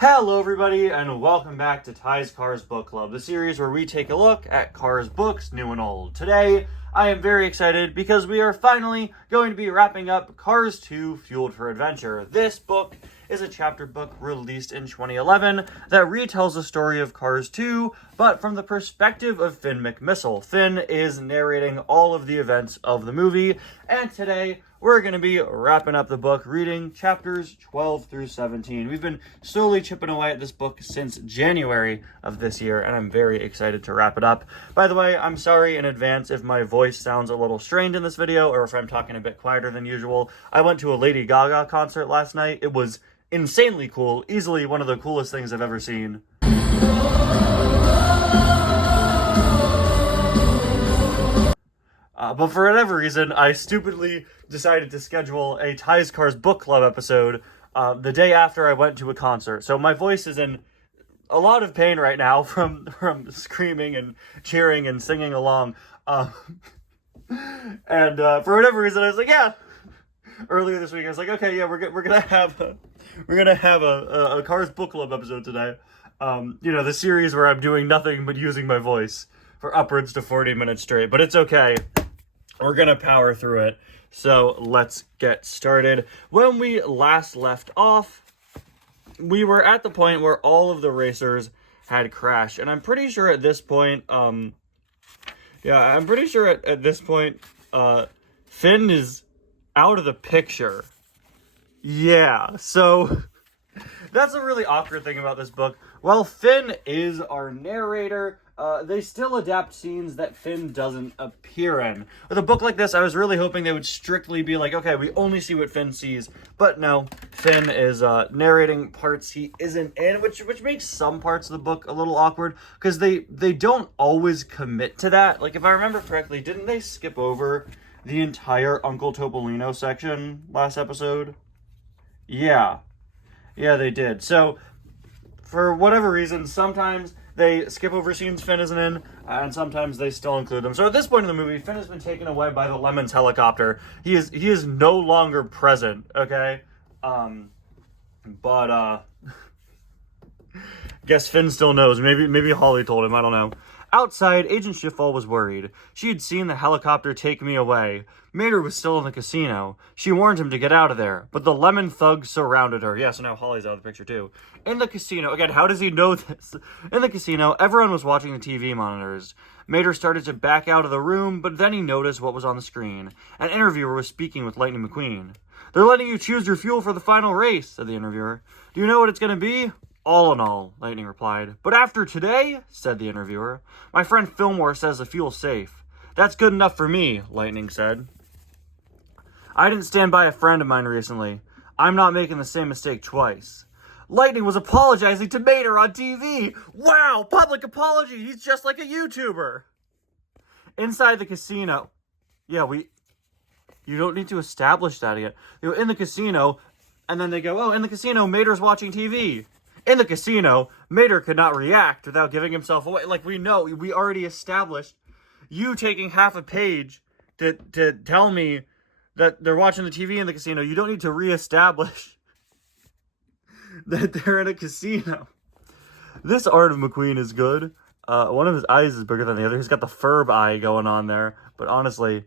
Hello everybody, and welcome back to Ty's Cars Book Club, the series where we take a look at Cars books, new and old. Today, I am very excited because we are finally going to be wrapping up Cars 2 Fueled for Adventure. This book is a chapter book released in 2011 that retells the story of Cars 2, but from the perspective of Finn McMissile. Finn is narrating all of the events of the movie, and today we're going to be wrapping up the book, reading chapters 12 through 17. We've been slowly chipping away at this book since January of this year, and I'm very excited to wrap it up. By the way, I'm sorry in advance if my voice sounds a little strained in this video, or if I'm talking a bit quieter than usual. I went to a Lady Gaga concert last night. It was insanely cool, easily one of the coolest things I've ever seen. But for whatever reason, I stupidly decided to schedule a Ty's Cars Book Club episode the day after I went to a concert. So my voice is in a lot of pain right now from screaming and cheering and singing along. And for whatever reason, I was like, yeah. Earlier this week, I was like, okay, yeah, we're gonna have a Cars Book Club episode today. The series where I'm doing nothing but using my voice for upwards to 40 minutes straight. But it's okay. We're gonna power through it. So let's get started. When we last left off, we were at the point where all of the racers had crashed. And I'm pretty sure at this point, at this point, Finn is out of the picture. Yeah, so that's a really awkward thing about this book. While Finn is our narrator, they still adapt scenes that Finn doesn't appear in. With a book like this, I was really hoping they would strictly be like, okay, we only see what Finn sees. But no, Finn is narrating parts he isn't in, which makes some parts of the book a little awkward, because they don't always commit to that. Like, if I remember correctly, didn't they skip over the entire Uncle Topolino section last episode? Yeah, they did. So, for whatever reason, sometimes they skip over scenes Finn isn't in, and sometimes they still include them. So at this point in the movie, Finn has been taken away by the Lemons helicopter. He is no longer present, okay? Guess Finn still knows. Maybe Holly told him, I don't know. Outside, Agent Schiffel was worried. She had seen the helicopter take me away. Mater was still in the casino. She warned him to get out of there, but the lemon thugs surrounded her. Yeah, so now Holly's out of the picture too. In the casino, again, how does he know this? In the casino, everyone was watching the TV monitors. Mater started to back out of the room, but then he noticed what was on the screen. An interviewer was speaking with Lightning McQueen. "They're letting you choose your fuel for the final race," said the interviewer. "Do you know what it's going to be?" "All in all," Lightning replied. "But after today," said the interviewer, "my friend Fillmore says the fuel's safe." "That's good enough for me," Lightning said. "I didn't stand by a friend of mine recently. I'm not making the same mistake twice." Lightning was apologizing to Mater on TV. Wow, public apology. He's just like a YouTuber. Inside the casino. Yeah, you don't need to establish that yet. They go in the casino, and then they go, oh, in the casino, Mater's watching TV. In the casino, Mater could not react without giving himself away. Like, we already established you taking half a page to tell me that they're watching the TV in the casino. You don't need to reestablish that they're in a casino. This art of McQueen is good. One of his eyes is bigger than the other. He's got the Ferb eye going on there, but honestly,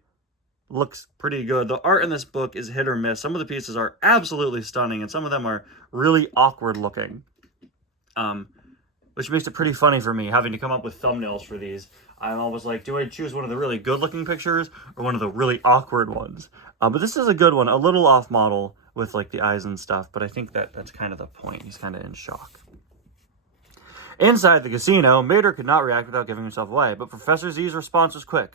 looks pretty good. The art in this book is hit or miss. Some of the pieces are absolutely stunning, and some of them are really awkward looking. Which makes it pretty funny for me, having to come up with thumbnails for these. I'm always like, do I choose one of the really good-looking pictures or one of the really awkward ones? But this is a good one, a little off-model with, like, the eyes and stuff, but I think that's kind of the point. He's kind of in shock. Inside the casino, Mater could not react without giving himself away, but Professor Z's response was quick.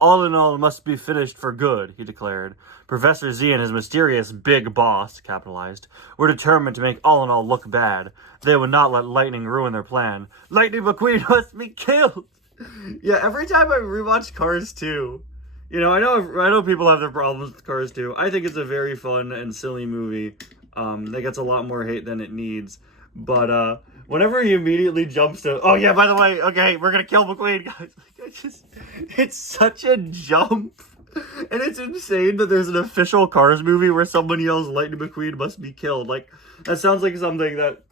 "All in all, must be finished for good," he declared. Professor Z and his mysterious big boss, capitalized, were determined to make All in All look bad. They would not let Lightning ruin their plan. Lightning McQueen must be killed! Yeah, every time I rewatch Cars 2, I know people have their problems with Cars 2. I think it's a very fun and silly movie that gets a lot more hate than it needs. But whenever he immediately jumps to, oh yeah, by the way, okay, we're gonna kill McQueen, guys. It's such a jump. And it's insane that there's an official Cars movie where someone yells Lightning McQueen must be killed. Like, that sounds like something that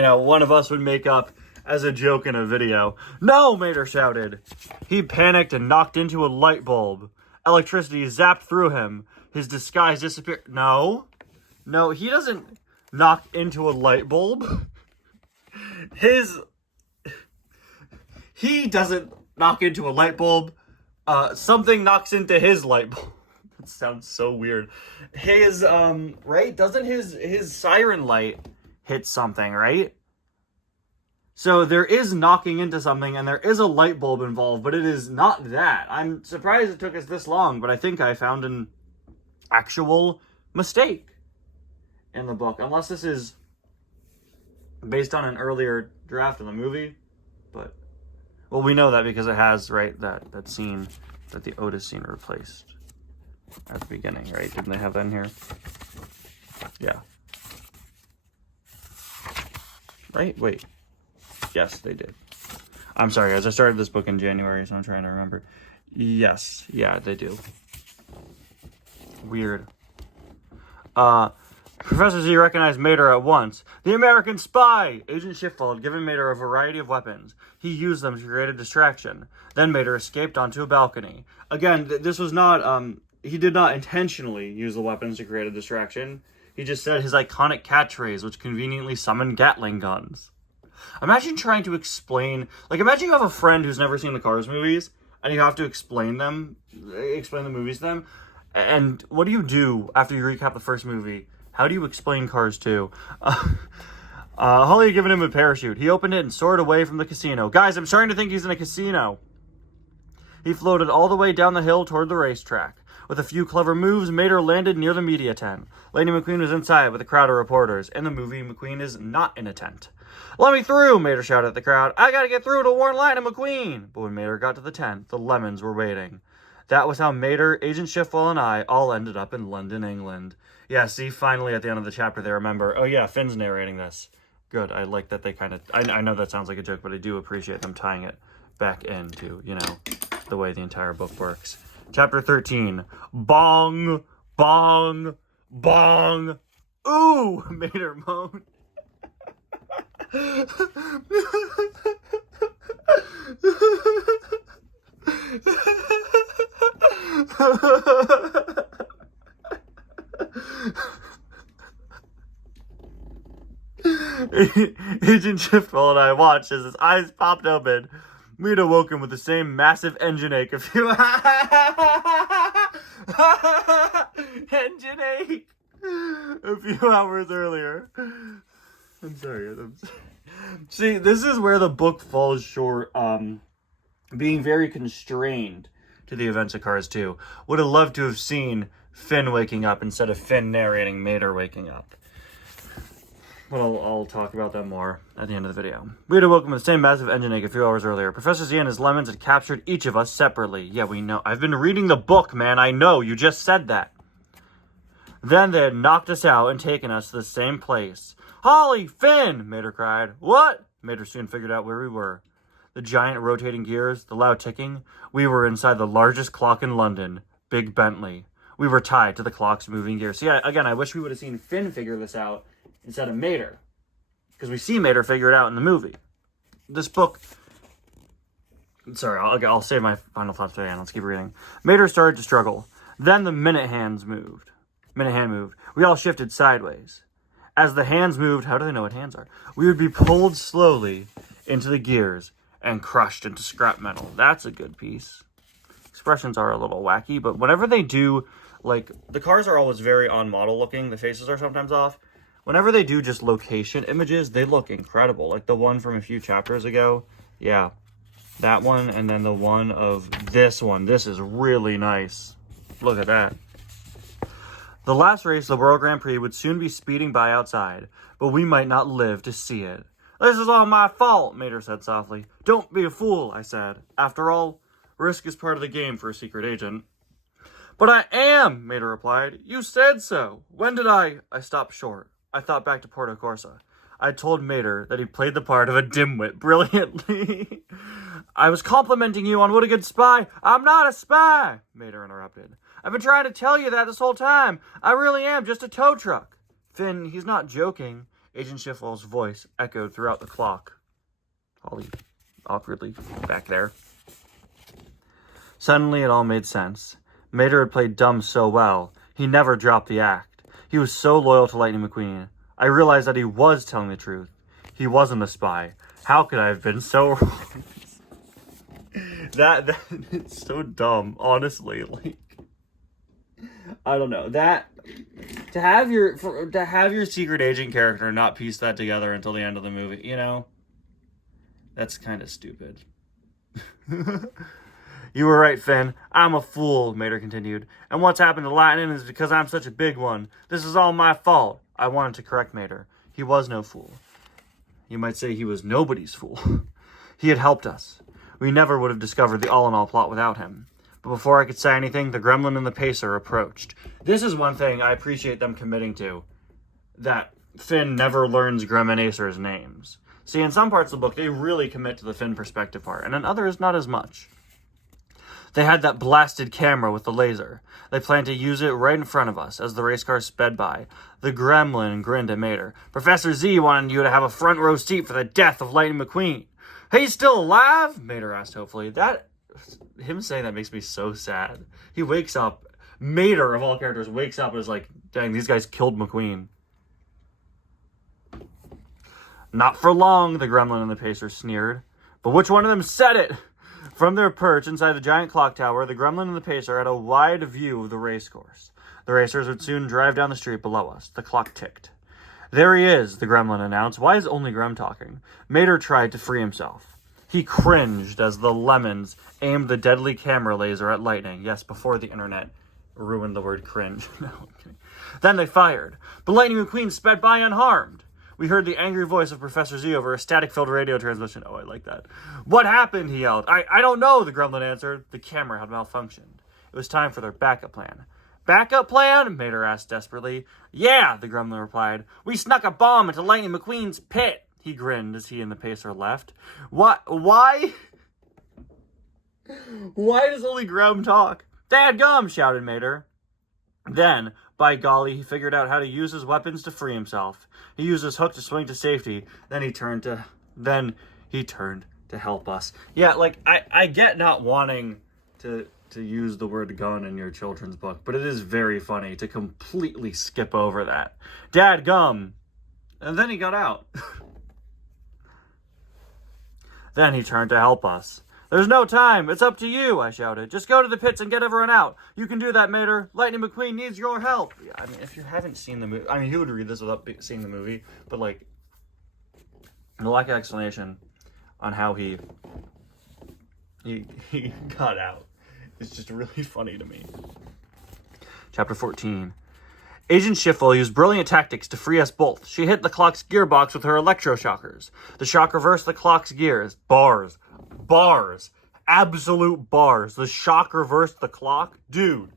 one of us would make up as a joke in a video. No, Mater shouted. He panicked and knocked into a light bulb. Electricity zapped through him. His disguise disappeared. No, he doesn't knock into a light bulb. He doesn't knock into a light bulb. Something knocks into his light bulb. That sounds so weird. Right? Doesn't his siren light hit something, right? So there is knocking into something, and there is a light bulb involved, but it is not that. I'm surprised it took us this long, but I think I found an actual mistake in the book. Unless this is based on an earlier draft of the movie. But, well, we know that because it has, right, that scene that the Otis scene replaced at the beginning, right? Didn't they have that in here? Yeah. Right? Wait. Yes, they did. I'm sorry, guys. I started this book in January, so I'm trying to remember. Yes. Yeah, they do. Weird. Professor Z recognized Mater at once. The American spy! Agent Schiffel had given Mater a variety of weapons. He used them to create a distraction. Then Mater escaped onto a balcony. Again, this was not, he did not intentionally use the weapons to create a distraction. He just said his iconic catchphrase, which conveniently summoned Gatling guns. Imagine trying to explain, imagine you have a friend who's never seen the Cars movies, and you have to explain the movies to them. And what do you do after you recap the first movie? How do you explain Cars 2? Holly had given him a parachute. He opened it and soared away from the casino. Guys, I'm starting to think he's in a casino. He floated all the way down the hill toward the racetrack. With a few clever moves, Mater landed near the media tent. Lady McQueen was inside with a crowd of reporters. In the movie, McQueen is not in a tent. Let me through, Mater shouted at the crowd. I gotta get through to warn Lina McQueen. But when Mater got to the tent, the lemons were waiting. That was how Mater, Agent Schiffel, and I all ended up in London, England. Yeah, see, finally at the end of the chapter they remember, oh yeah, Finn's narrating this. Good, I like that they kind of, I know that sounds like a joke, but I do appreciate them tying it back into, the way the entire book works. Chapter 13, Bong, Bong, Bong. Ooh, Mater moaned. Agent Schiffel and I watched as his eyes popped open. We'd awoken with the same massive engine ache a few hours earlier. I'm sorry. See, this is where the book falls short, being very constrained to the events of Cars 2. Would have loved to have seen Finn waking up instead of Finn narrating Mater waking up. But I'll talk about that more at the end of the video. We had awoken with the same massive engine ache a few hours earlier. Professor Z and his lemons had captured each of us separately. Yeah, we know. I've been reading the book, man. I know. You just said that. Then they had knocked us out and taken us to the same place. Holly! Finn! Mater cried. What? Mater soon figured out where we were. The giant rotating gears, the loud ticking. We were inside the largest clock in London. Big Bentley. We were tied to the clock's moving gears. So yeah, again, I wish we would have seen Finn figure this out instead of Mater. Because we see Mater figure it out in the movie. This book... Sorry, I'll save my final thoughts for the end. Let's keep reading. Mater started to struggle. Then the minute hand moved. We all shifted sideways. As the hands moved, how do they know what hands are? We would be pulled slowly into the gears and crushed into scrap metal. That's a good piece. Expressions are a little wacky, but whenever they do, the cars are always very on model looking. The faces are sometimes off. Whenever they do just location images, they look incredible. Like the one from a few chapters ago. Yeah, that one, and then the one of this one. This is really nice. Look at that. The last race, the World Grand Prix, would soon be speeding by outside, but we might not live to see it. This is all my fault, Mater said softly. Don't be a fool, I said. After all, risk is part of the game for a secret agent. But I am, Mater replied. You said so. When did I stopped short. I thought back to Porto Corsa. I told Mater that he played the part of a dimwit brilliantly. I was complimenting you on what a good spy. I'm not a spy, Mater interrupted. I've been trying to tell you that this whole time. I really am just a tow truck. Finn, he's not joking. Agent Schiffwell's voice echoed throughout the clock. Holly, awkwardly back there. Suddenly, it all made sense. Mater had played dumb so well. He never dropped the act. He was so loyal to Lightning McQueen. I realized that he was telling the truth. He wasn't a spy. How could I have been so wrong? that it's so dumb, honestly. Like, I don't know. That to have your secret agent character not piece that together until the end of the movie, you know? That's kind of stupid. You were right, Finn. I'm a fool, Mater continued. And what's happened to Lightning is because I'm such a big one. This is all my fault. I wanted to correct Mater. He was no fool. You might say he was nobody's fool. He had helped us. We never would have discovered the all-in-all plot without him. But before I could say anything, the Gremlin and the Pacer approached. This is one thing I appreciate them committing to. That Finn never learns Grem and Acer's names. See, in some parts of the book, they really commit to the Finn perspective part, and in others, not as much. They had that blasted camera with the laser. They planned to use it right in front of us as the race car sped by. The Gremlin grinned at Mater. Professor Z wanted you to have a front row seat for the death of Lightning McQueen. He's still alive? Mater asked hopefully. Him saying that makes me so sad. He wakes up, Mater of all characters wakes up and is like, dang, these guys killed McQueen. Not for long, the Gremlin and the Pacer sneered. But which one of them said it? From their perch inside the giant clock tower, the Gremlin and the Pacer had a wide view of the race course. The racers would soon drive down the street below us. The clock ticked. There he is, the Gremlin announced. Why is only Grem talking? Mater tried to free himself. He cringed as the Lemons aimed the deadly camera laser at Lightning. Yes, before the internet ruined the word cringe. No, okay. Then they fired. But Lightning McQueen sped by unharmed. We heard the angry voice of Professor Z over a static-filled radio transmission. Oh, I like that. What happened? He yelled. I don't know, the Gremlin answered. The camera had malfunctioned. It was time for their backup plan. Backup plan? Mater asked desperately. Yeah, the Gremlin replied. We snuck a bomb into Lightning McQueen's pit. He grinned as he and the Pacer left. What? Why? Why does only Grem talk? Dadgum, shouted Mater. Then, by golly, he figured out how to use his weapons to free himself. He used his hook to swing to safety. Then he turned to help us. Yeah, like, I get not wanting to use the word gun in your children's book, but it is very funny to completely skip over that. Dadgum. And then he got out. Then he turned to help us. There's no time. It's up to you, I shouted. Just go to the pits and get everyone out. You can do that, Mater. Lightning McQueen needs your help. Yeah, I mean, if you haven't seen the movie... I mean, he would read this without seeing the movie, but, like, the lack of explanation on how he got out is just really funny to me. Chapter 14. Agent Schiffel used brilliant tactics to free us both. She hit the clock's gearbox with her electroshockers. The shock reversed the clock's gears. Bars. Absolute bars. The shock reversed the clock? Dude.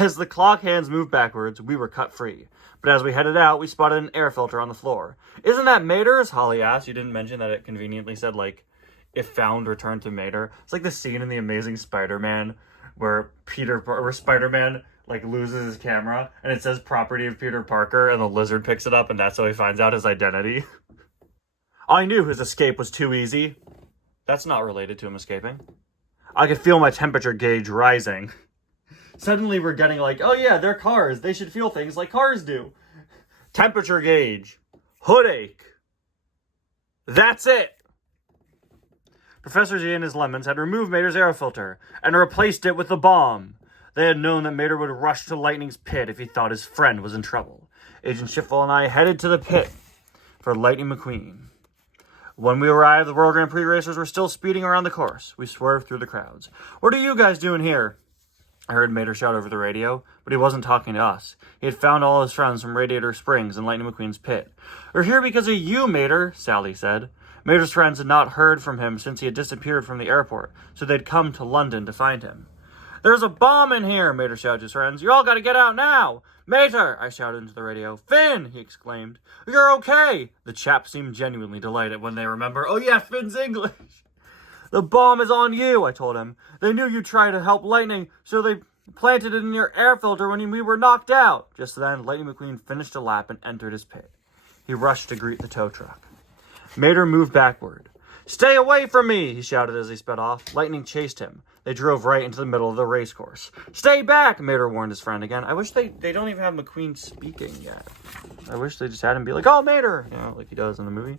As the clock hands moved backwards, we were cut free. But as we headed out, we spotted an air filter on the floor. Isn't that Mater's? Holly asked. You didn't mention that it conveniently said, like, if found, return to Mater. It's like the scene in The Amazing Spider-Man where Spider-Man like loses his camera and it says property of Peter Parker and the lizard picks it up and that's how he finds out his identity. I knew his escape was too easy. That's not related to him escaping. I could feel my temperature gauge rising. Suddenly we're getting like, oh yeah, they're cars. They should feel things like cars do. Temperature gauge. Hood-ache. That's it. Professor Z and his Lemons had removed Mater's air filter and replaced it with the bomb. They had known that Mater would rush to Lightning's pit if he thought his friend was in trouble. Agent Schiffel and I headed to the pit for Lightning McQueen. When we arrived, the World Grand Prix racers were still speeding around the course. We swerved through the crowds. What are you guys doing here? I heard Mater shout over the radio, but he wasn't talking to us. He had found all his friends from Radiator Springs and Lightning McQueen's pit. We're here because of you, Mater, Sally said. Mater's friends had not heard from him since he had disappeared from the airport, so they'd come to London to find him. There's a bomb in here, Mater shouted to his friends. You all gotta get out now! Mater, I shouted into the radio. Finn, he exclaimed. You're okay! The chaps seemed genuinely delighted when they remember, oh yeah, Finn's English! The bomb is on you, I told him. They knew you'd try to help Lightning, so they planted it in your air filter when we were knocked out. Just then, Lightning McQueen finished a lap and entered his pit. He rushed to greet the tow truck. Mater moved backward. "Stay away from me!" he shouted as he sped off. Lightning chased him. They drove right into the middle of the race course. "Stay back!" Mater warned his friend again. I wish they don't even have McQueen speaking yet. I wish they just had him be like, "Oh, Mater!" You know, like he does in the movie.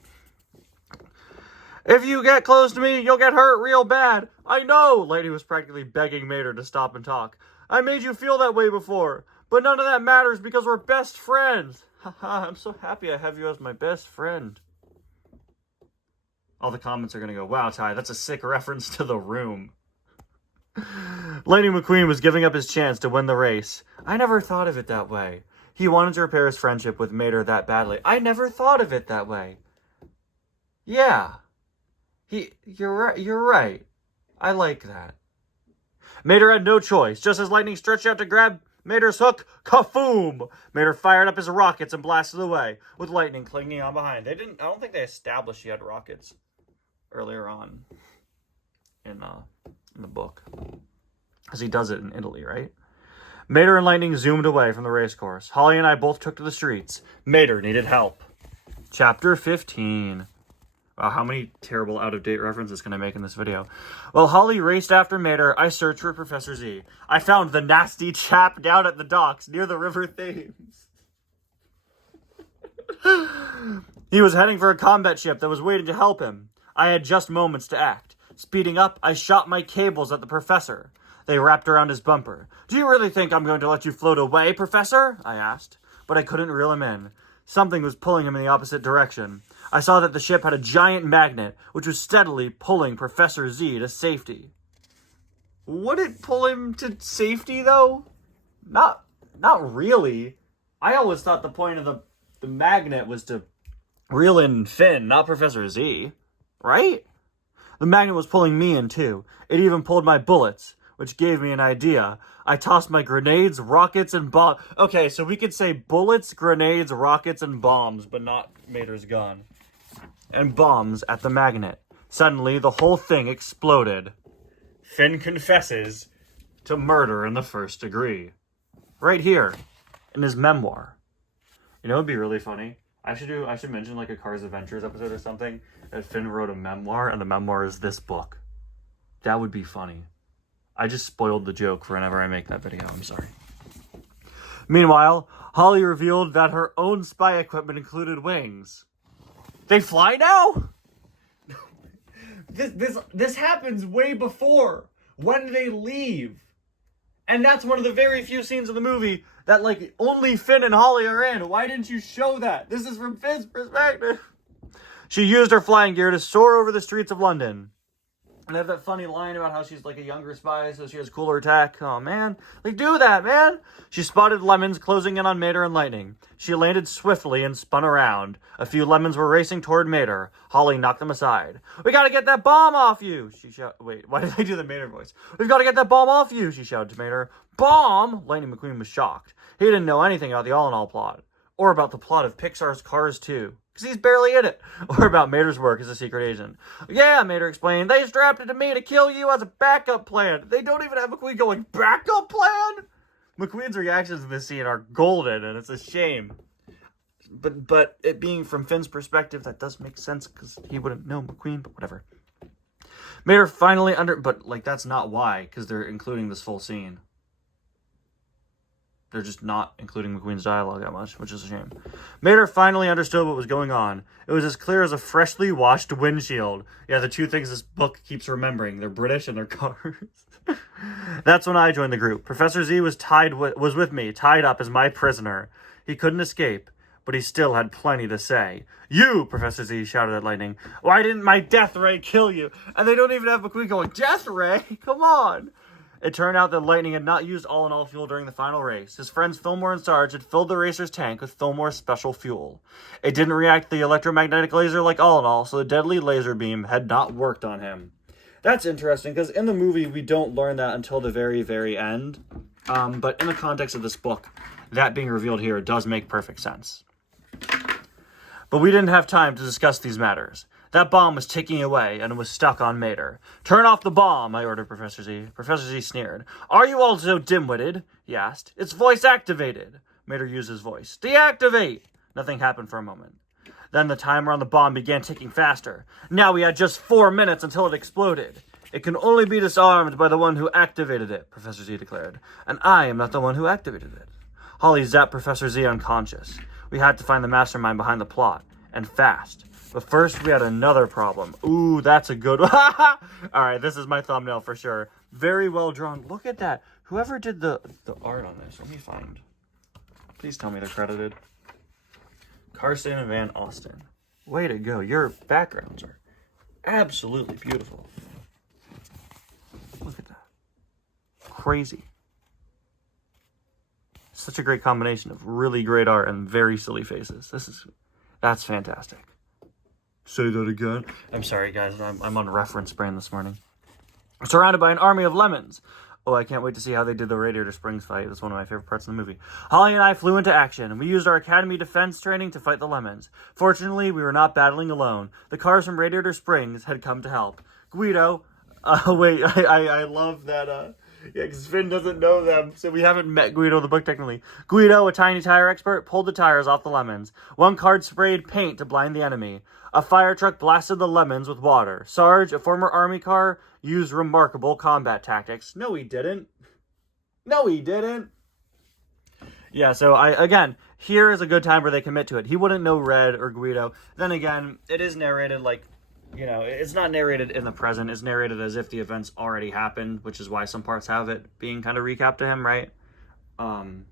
"If you get close to me, you'll get hurt real bad." "I know!" Lightning was practically begging Mater to stop and talk. "I made you feel that way before, but none of that matters because we're best friends." Haha, I'm so happy I have you as my best friend. All the comments are going to go, "Wow, Ty, that's a sick reference to The Room." Lightning McQueen was giving up his chance to win the race. I never thought of it that way. He wanted to repair his friendship with Mater that badly. I never thought of it that way. Yeah. You're right. I like that. Mater had no choice. Just as Lightning stretched out to grab Mater's hook, kafoom! Mater fired up his rockets and blasted away, with Lightning clinging on behind. I don't think they established he had rockets earlier on in the book, because he does it in Italy, right? Mater and Lightning zoomed away from the race course. Holly and I both took to the streets. Mater needed help. Chapter 15. Wow, how many terrible out-of-date references can I make in this video? While Holly raced after Mater, I searched for Professor Z. I found the nasty chap down at the docks near the River Thames. He was heading for a combat ship that was waiting to help him. I had just moments to act. Speeding up, I shot my cables at the professor. They wrapped around his bumper. "Do you really think I'm going to let you float away, Professor?" I asked. But I couldn't reel him in. Something was pulling him in the opposite direction. I saw that the ship had a giant magnet, which was steadily pulling Professor Z to safety. Would it pull him to safety, though? Not really. I always thought the point of the magnet was to reel in Finn, not Professor Z. Right? The magnet was pulling me in, too. It even pulled my bullets, which gave me an idea. I tossed my grenades, rockets, and bombs. Okay, so we could say bullets, grenades, rockets, and bombs, but not Mater's gun. And bombs at the magnet. Suddenly, the whole thing exploded. Finn confesses to murder in the first degree. Right here, in his memoir. You know what would be really funny? I should mention like a Cars Adventures episode or something, that Finn wrote a memoir, and the memoir is this book. That would be funny. I just spoiled the joke for whenever I make that video. I'm sorry. Meanwhile, Holly revealed that her own spy equipment included wings. They fly now? This happens way before, when they leave. And that's one of the very few scenes of the movie that, like, only Finn and Holly are in. Why didn't you show that? This is from Finn's perspective. She used her flying gear to soar over the streets of London. And they have that funny line about how she's like a younger spy, so she has cooler tech. Oh, man. Like, do that, man. She spotted lemons closing in on Mater and Lightning. She landed swiftly and spun around. A few lemons were racing toward Mater. Holly knocked them aside. "We gotta get that bomb off you!" she shouted. Wait, why did I do the Mater voice? "We've gotta get that bomb off you!" she shouted to Mater. "Bomb?" Lightning McQueen was shocked. He didn't know anything about the All-in-All plot. Or about the plot of Pixar's Cars 2. Because he's barely in it. Or about Mater's work as a secret agent. "Yeah," Mater explained, "they strapped it to me to kill you as a backup plan." They don't even have McQueen going, "Backup plan?" McQueen's reactions in this scene are golden, and it's a shame. But it being from Finn's perspective, that does make sense, because he wouldn't know McQueen, but whatever. Mater finally but, like, that's not why, because they're including this full scene. They're just not including McQueen's dialogue that much, which is a shame. Mater finally understood what was going on. It was as clear as a freshly washed windshield. Yeah, the two things this book keeps remembering. They're British and they're cars. That's when I joined the group. Professor Z was with me, tied up as my prisoner. He couldn't escape, but he still had plenty to say. "You," Professor Z shouted at Lightning, "why didn't my death ray kill you?" And they don't even have McQueen going, "Death ray? Come on." It turned out that Lightning had not used all-in-all fuel during the final race. His friends Fillmore and Sarge had filled the racer's tank with Fillmore's special fuel. It didn't react to the electromagnetic laser like all-in-all, so the deadly laser beam had not worked on him. That's interesting, because in the movie, we don't learn that until the very, very end. But in the context of this book, that being revealed here does make perfect sense. But we didn't have time to discuss these matters. That bomb was ticking away, and it was stuck on Mater. "Turn off the bomb," I ordered Professor Z. Professor Z sneered. "Are you all so dim-witted?" he asked. "It's voice-activated." Mater used his voice. "Deactivate!" Nothing happened for a moment. Then the timer on the bomb began ticking faster. Now we had just 4 minutes until it exploded. It can only be disarmed by the one who activated it, Professor Z declared. And I am not the one who activated it. Holly zapped Professor Z unconscious. We had to find the mastermind behind the plot, and fast. But first, we had another problem. Ooh, that's a good one. Alright, this is my thumbnail for sure. Very well drawn. Look at that. Whoever did the art on this, let me find. Please tell me they're credited. Carson and Van Austin. Way to go. Your backgrounds are absolutely beautiful. Look at that. Crazy. Such a great combination of really great art and very silly faces. That's fantastic. Say that again. I'm sorry, guys. I'm on reference brain this morning. Surrounded by an army of lemons. Oh, I can't wait to see how they did the Radiator Springs fight. That's one of my favorite parts of the movie. Holly and I flew into action, and we used our Academy defense training to fight the lemons. Fortunately, we were not battling alone. The cars from Radiator Springs had come to help. Guido... wait, I love that... Yeah, because Finn doesn't know them, so we haven't met Guido in the book technically. Guido, a tiny tire expert, pulled the tires off the lemons. One card sprayed paint to blind the enemy. A fire truck blasted the lemons with water. Sarge, a former army car, used remarkable combat tactics. No, he didn't. No, he didn't. Yeah, so again, here is a good time where they commit to it. He wouldn't know Red or Guido. Then again, it is narrated like, you know, it's not narrated in the present. It's narrated as if the events already happened, which is why some parts have it being kind of recapped to him, right? And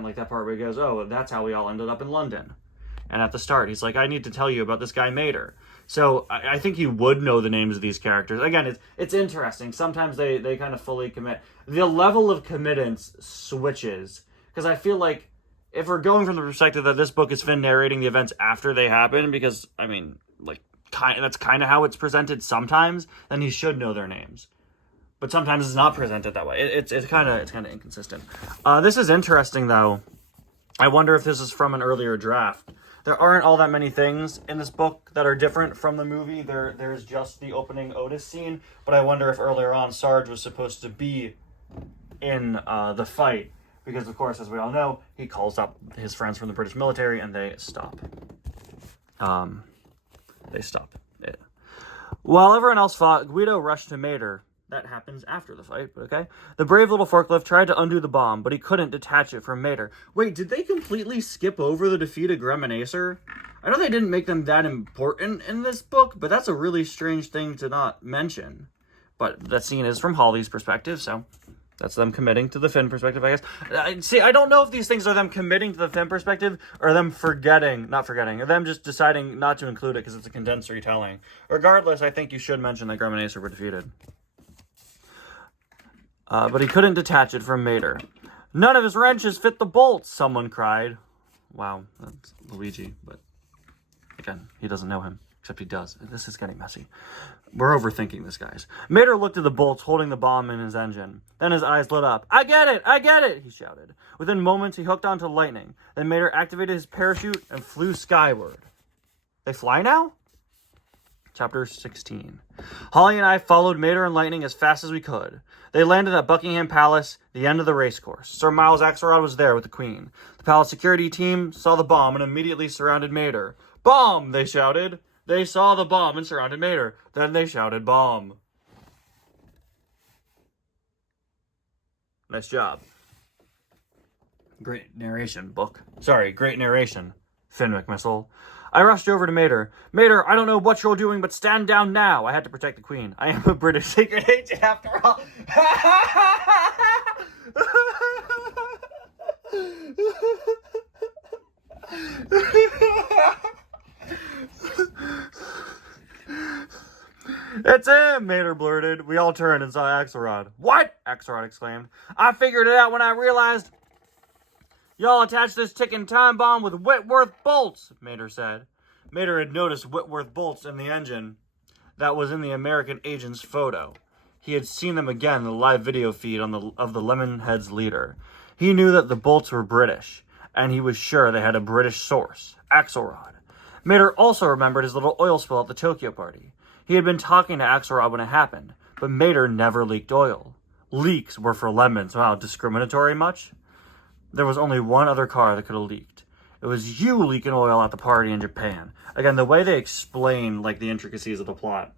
like that part where he goes, oh, that's how we all ended up in London. And at the start, he's like, I need to tell you about this guy Mater. So I think he would know the names of these characters. Again, it's interesting. Sometimes they kind of fully commit. The level of committance switches. Because I feel like if we're going from the perspective that this book is Finn narrating the events after they happen, because, I mean, like, that's kind of how it's presented sometimes, then he should know their names. But sometimes it's not presented that way. It's kind of inconsistent. This is interesting, though. I wonder if this is from an earlier draft. There aren't all that many things in this book that are different from the movie. There's just the opening Otis scene, but I wonder if earlier on Sarge was supposed to be in the fight, because of course, as we all know, he calls up his friends from the British military and they stop. They stop it. While everyone else fought, Guido rushed to Mater. That happens after the fight, but okay. The brave little forklift tried to undo the bomb, but he couldn't detach it from Mater. Wait, did they completely skip over the defeat of Grem and Acer? I know they didn't make them that important in this book, but that's a really strange thing to not mention. But that scene is from Holly's perspective, so that's them committing to the Finn perspective, I guess. See, I don't know if these things are them committing to the Finn perspective or them or them just deciding not to include it because it's a condensed retelling. Regardless, I think you should mention that Grem and Acer were defeated. But he couldn't detach it from Mater. None of his wrenches fit the bolts, someone cried. Wow, that's Luigi, but again, he doesn't know him, except he does. This is getting messy. We're overthinking this, guys. Mater looked at the bolts holding the bomb in his engine. Then his eyes lit up. I get it, he shouted. Within moments, he hooked onto lightning. Then Mater activated his parachute and flew skyward. They fly now? Chapter 16. Holly and I followed Mater and Lightning as fast as we could. They landed at Buckingham Palace, the end of the racecourse. Sir Miles Axelrod was there with the Queen. The palace security team saw the bomb and immediately surrounded Mater. Bomb, they shouted. They saw the bomb and surrounded Mater. Then they shouted bomb. Nice job. Great narration, book. Sorry, great narration, Finn McMissile. I rushed over to Mater. Mater, I don't know what you're doing, but stand down now. I had to protect the Queen. I am a British secret agent after all. It's him, Mater blurted. We all turned and saw Axelrod. What? Axelrod exclaimed. I figured it out when I realized... Y'all attached this ticking time bomb with Whitworth bolts, Mater said. Mater had noticed Whitworth bolts in the engine that was in the American agent's photo. He had seen them again in the live video feed of the Lemonhead's leader. He knew that the bolts were British, and he was sure they had a British source, Axelrod. Mater also remembered his little oil spill at the Tokyo party. He had been talking to Axelrod when it happened, but Mater never leaked oil. Leaks were for lemons. Wow, discriminatory much? There was only one other car that could have leaked. It was you leaking oil at the party in Japan. Again, the way they explain, like, the intricacies of the plot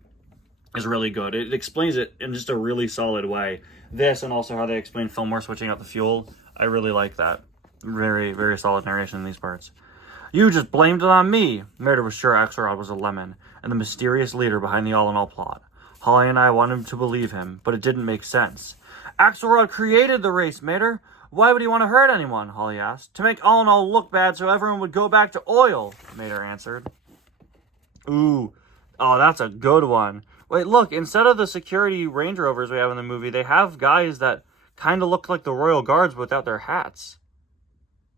is really good. It explains it in just a really solid way. This, and also how they explain Fillmore switching out the fuel, I really like that. Very, very solid narration in these parts. You just blamed it on me. Mater was sure Axelrod was a lemon, and the mysterious leader behind the all-in-all plot. Holly and I wanted to believe him, but it didn't make sense. Axelrod created the race, Mater. Why would he want to hurt anyone? Holly asked. To make all-in-all look bad so everyone would go back to oil, Mater answered. Ooh. Oh, that's a good one. Wait, look, instead of the security Range Rovers we have in the movie, they have guys that kind of look like the Royal Guards without their hats.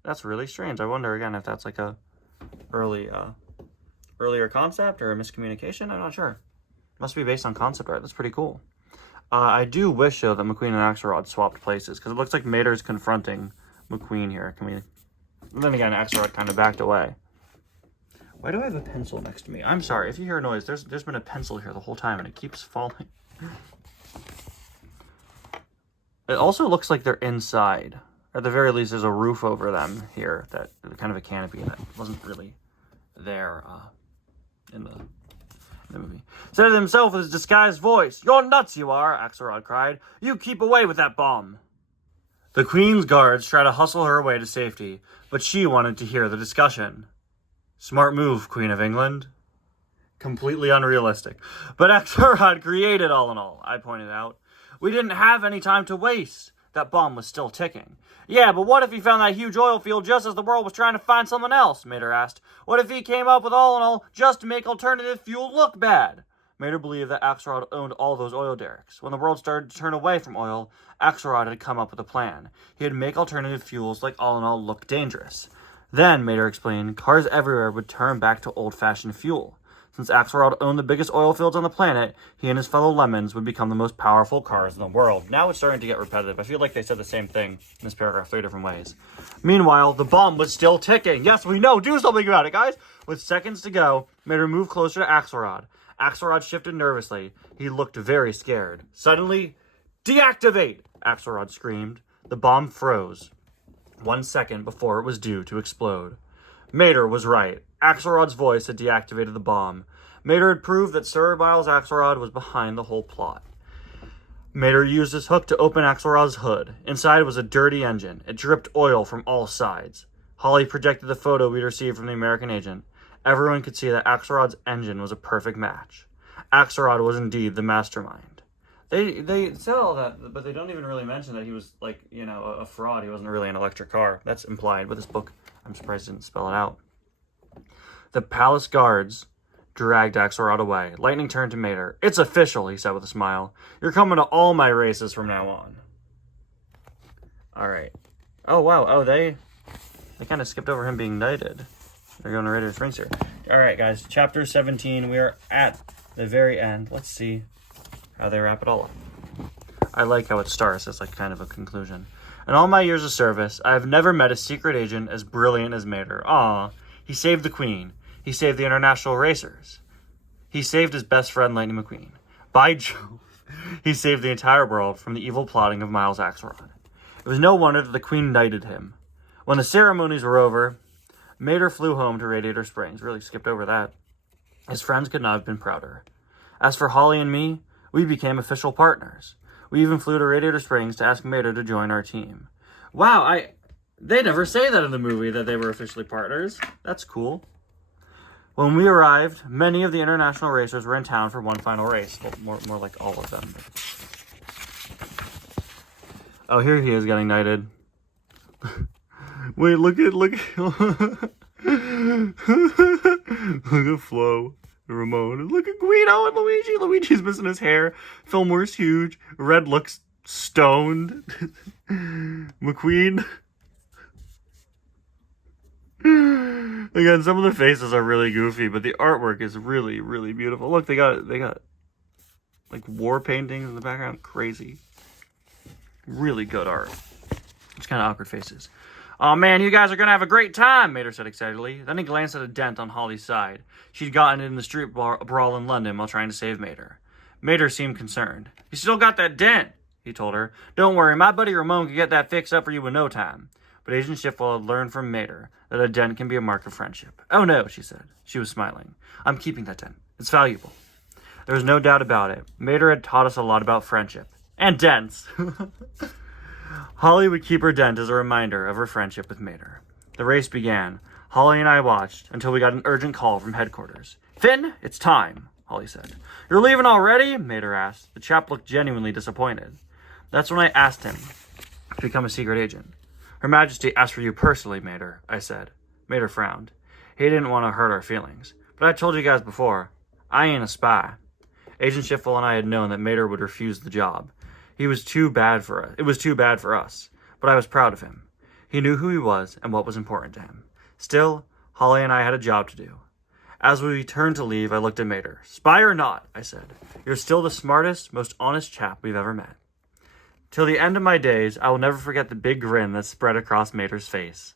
That's really strange. I wonder, again, if that's like a earlier concept or a miscommunication. I'm not sure. Must be based on concept art. That's pretty cool. I do wish, though, that McQueen and Axelrod swapped places, because it looks like Mater's confronting McQueen here. Can we... And then again, Axelrod kind of backed away. Why do I have a pencil next to me? I'm sorry. If you hear a noise, there's been a pencil here the whole time, and it keeps falling. It also looks like they're inside. At the very least, there's a roof over them here, that kind of a canopy that wasn't really there in the movie. Said it himself with his disguised voice. You're nuts, you are, Axelrod cried. You keep away with that bomb. The Queen's guards tried to hustle her away to safety, but she wanted to hear the discussion. Smart move, Queen of England. Completely unrealistic. But Axelrod created all in all, I pointed out. We didn't have any time to waste. That bomb was still ticking. Yeah, but what if he found that huge oil field just as the world was trying to find someone else? Mater asked. What if he came up with all in all just to make alternative fuel look bad? Mater believed that Axelrod owned all those oil derricks. When the world started to turn away from oil, Axelrod had come up with a plan. He'd make alternative fuels like all in all look dangerous. Then, Mater explained, cars everywhere would turn back to old-fashioned fuel. Since Axelrod owned the biggest oil fields on the planet, he and his fellow lemons would become the most powerful cars in the world. Now it's starting to get repetitive. I feel like they said the same thing in this paragraph 3 different ways. Meanwhile, the bomb was still ticking. Yes, we know. Do something about it, guys. With seconds to go, Mater moved closer to Axelrod. Axelrod shifted nervously. He looked very scared. Suddenly, deactivate! Axelrod screamed. The bomb froze 1 second before it was due to explode. Mater was right. Axelrod's voice had deactivated the bomb. Mater had proved that Sir Miles Axelrod was behind the whole plot. Mater used his hook to open Axelrod's hood. Inside was a dirty engine. It dripped oil from all sides. Holly projected the photo we'd received from the American agent. Everyone could see that Axelrod's engine was a perfect match. Axelrod was indeed the mastermind. They said all that, but they don't even really mention that he was, like, you know, a fraud. He wasn't really an electric car. That's implied, but this book, I'm surprised it didn't spell it out. The palace guards dragged Axelrod away. Lightning turned to Mater. It's official, he said with a smile. You're coming to all my races from now on. All right. Oh, wow. Oh, they kind of skipped over him being knighted. They're going to Raider Springs here. All right, guys. Chapter 17. We are at the very end. Let's see how they wrap it all up. I like how it starts as like kind of a conclusion. In all my years of service, I have never met a secret agent as brilliant as Mater. Aw. He saved the Queen. He saved the international racers. He saved his best friend, Lightning McQueen. By Jove, he saved the entire world from the evil plotting of Miles Axelrod. It was no wonder that the Queen knighted him. When the ceremonies were over, Mater flew home to Radiator Springs. Really skipped over that. His friends could not have been prouder. As for Holly and me, we became official partners. We even flew to Radiator Springs to ask Mater to join our team. Wow, they never say that in the movie, that they were officially partners. That's cool. When we arrived, many of the international racers were in town for one final race. Well, more like all of them. Oh, here he is getting knighted. Wait, look at look at Flo, Ramon. Look at Guido and Luigi. Luigi's missing his hair. Fillmore's huge. Red looks stoned. McQueen. Again, some of the faces are really goofy, but the artwork is really, really beautiful. Look, they got like war paintings in the background. Crazy. Really good art. Just kind of awkward faces. Oh man, you guys are gonna have a great time, Mater said excitedly. Then he glanced at a dent on Holly's side. She'd gotten in the street brawl in London while trying to save Mater. Mater seemed concerned. You still got that dent, he told her. Don't worry, my buddy Ramon can get that fixed up for you in no time. But Agent Schiffel had learned from Mater that a dent can be a mark of friendship. "Oh no," she said. She was smiling. "I'm keeping that dent. It's valuable." There was no doubt about it. Mater had taught us a lot about friendship. And dents. Holly would keep her dent as a reminder of her friendship with Mater. The race began. Holly and I watched until we got an urgent call from headquarters. "Finn, it's time," Holly said. "You're leaving already?" Mater asked. The chap looked genuinely disappointed. That's when I asked him to become a secret agent. "Her Majesty asked for you personally, Mater," I said. Mater frowned. He didn't want to hurt our feelings. "But I told you guys before, I ain't a spy." Agent Schiffel and I had known that Mater would refuse the job. It was too bad for us, but I was proud of him. He knew who he was and what was important to him. Still, Holly and I had a job to do. As we turned to leave, I looked at Mater. "Spy or not," I said, "you're still the smartest, most honest chap we've ever met." Till the end of my days, I will never forget the big grin that spread across Mater's face.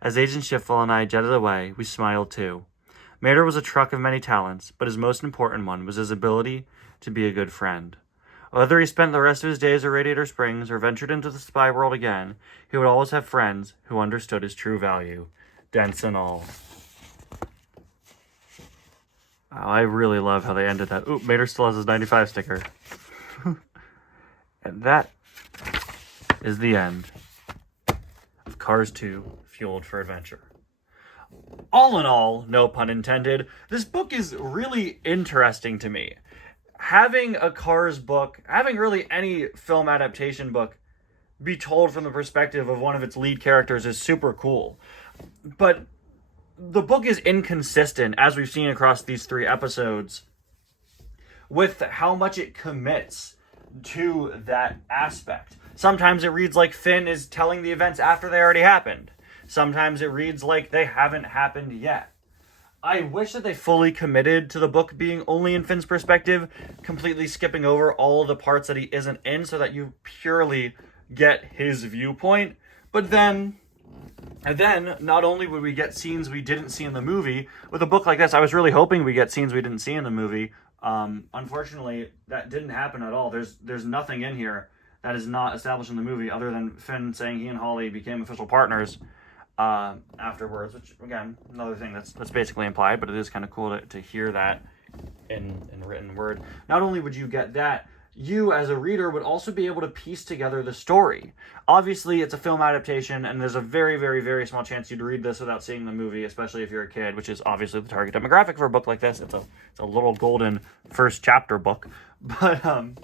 As Agent Schiffel and I jetted away, we smiled too. Mater was a truck of many talents, but his most important one was his ability to be a good friend. Whether he spent the rest of his days at Radiator Springs or ventured into the spy world again, he would always have friends who understood his true value, dents and all. Wow, I really love how they ended that. Ooh, Mater still has his 95 sticker. And that is the end of Cars 2, Fueled for Adventure. All in all, no pun intended, this book is really interesting to me. Having a Cars book, having really any film adaptation book be told from the perspective of one of its lead characters is super cool. But the book is inconsistent, as we've seen across these 3 episodes, with how much it commits to that aspect. Sometimes it reads like Finn is telling the events after they already happened. Sometimes it reads like they haven't happened yet. I wish that they fully committed to the book being only in Finn's perspective, completely skipping over all the parts that he isn't in so that you purely get his viewpoint. But then, not only would we get scenes we didn't see in the movie, with a book like this, I was really hoping we get scenes we didn't see in the movie. Unfortunately, that didn't happen at all. There's nothing in here that is not established in the movie other than Finn saying he and Holly became official partners afterwards, which, again, another thing that's basically implied, but it is kind of cool to hear that in written word. Not only would you get that, you as a reader would also be able to piece together the story. Obviously, it's a film adaptation, and there's a very, very, very small chance you'd read this without seeing the movie, especially if you're a kid, which is obviously the target demographic for a book like this. It's a little golden first chapter book. But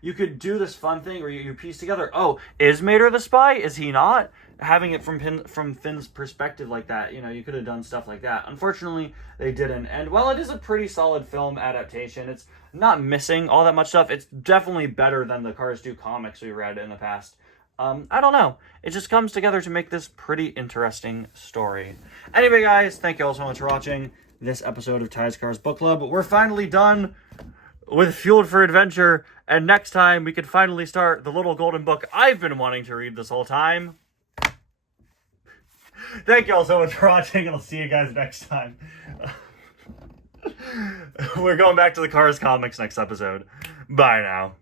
you could do this fun thing where you piece together, oh, is Mater the spy? Is he not? Having it from Finn's perspective like that, you could have done stuff like that. Unfortunately, they didn't. And while it is a pretty solid film adaptation, it's not missing all that much stuff. It's definitely better than the Cars 2 comics we read in the past. I don't know. It just comes together to make this pretty interesting story. Anyway, guys, thank you all so much for watching this episode of Ty's Cars Book Club. We're finally done with Fueled for Adventure, and next time we can finally start the little golden book I've been wanting to read this whole time. Thank you all so much for watching, and I'll see you guys next time. We're going back to the Cars comics next episode. Bye now.